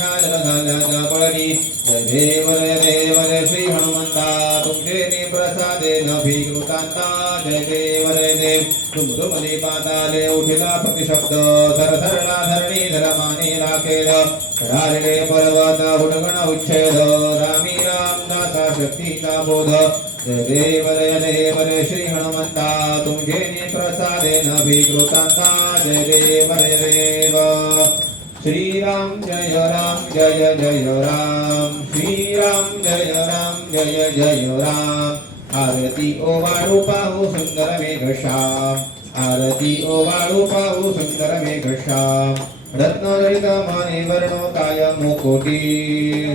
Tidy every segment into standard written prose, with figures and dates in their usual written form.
झाल्याच्या पळणी जय देव जय श्री हनुमंता तुमचे मी प्रसादे नभिकृतांता जय देव तुमले पाताले उठिला प्रतिशब्द सरसरणा धरणी धरमाने राखेल राजडे पर्वत हुडगण उच्छेद रामी रामदासा शक्तीचा बोध जय देव श्री हनुमंता तुमचे मी प्रसादे नभिकृतांता जय देव श्रीराम जय राम श्रीराम जय राम आरती ओवाळू पाहू सुंदर मेघश्याम आरती ओवाळू पाहू सुंदर मेघश्याम रत्नजडित माने वर्णो काय मुकुटी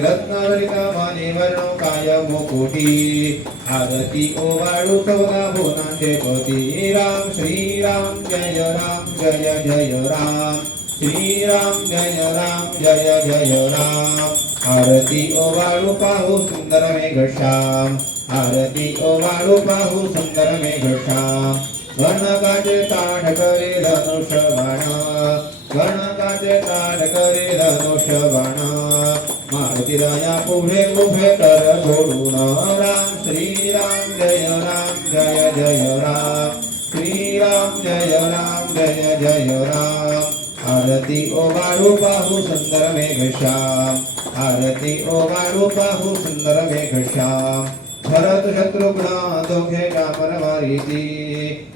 रत्नजडित माने वर्णो काय मुकुटी आरती ओवाळू चौदा भुवनांचे पती राम श्रीराम जय राम श्रीराम जय राम आरती ओवाळू पाहू सुंदर मेघश्याम आरती ओवाळू पाहू सुंदर मेघश्याम गणकाचे ताड करे धनुष बाण गणकाचे ताड करे धनुष बाण मारुती राया पुढे उभे कर घोडून राम श्रीराम जय राम श्रीराम जय राम आरती ओवाळू पाहू सुंदर मेघश्याम आरती ओवाळू पाहू सुंदर मेघश्याम भरत शत्रुघ्न दोघे कामर वारीती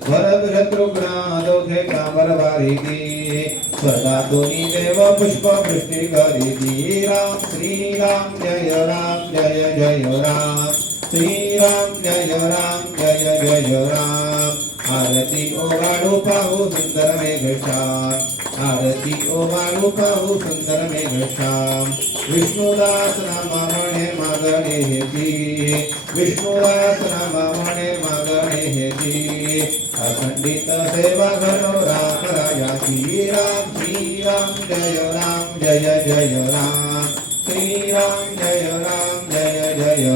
भरत शत्रुघ्न दोघे कामर वारीती सदा दोन्ही देव पुष्प वृष्टी करीती राम श्रीराम जय राम श्रीराम जय राम आरती ओवाळू पाहू सुंदर मेघश्याम आरती ओवाळू पाहू सुंदर मेघश्याम विष्णुदास नामा म्हणे मागणे हेती विष्णुदास नामा म्हणे मागणे हेती अखंडित सेवा घडो राम रायाची राम श्रीराम जय राम श्रीराम जय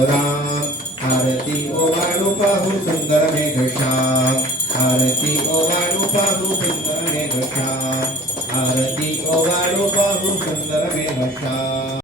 राम आरती ओवाळू पाहू सुंदर मेघश्याम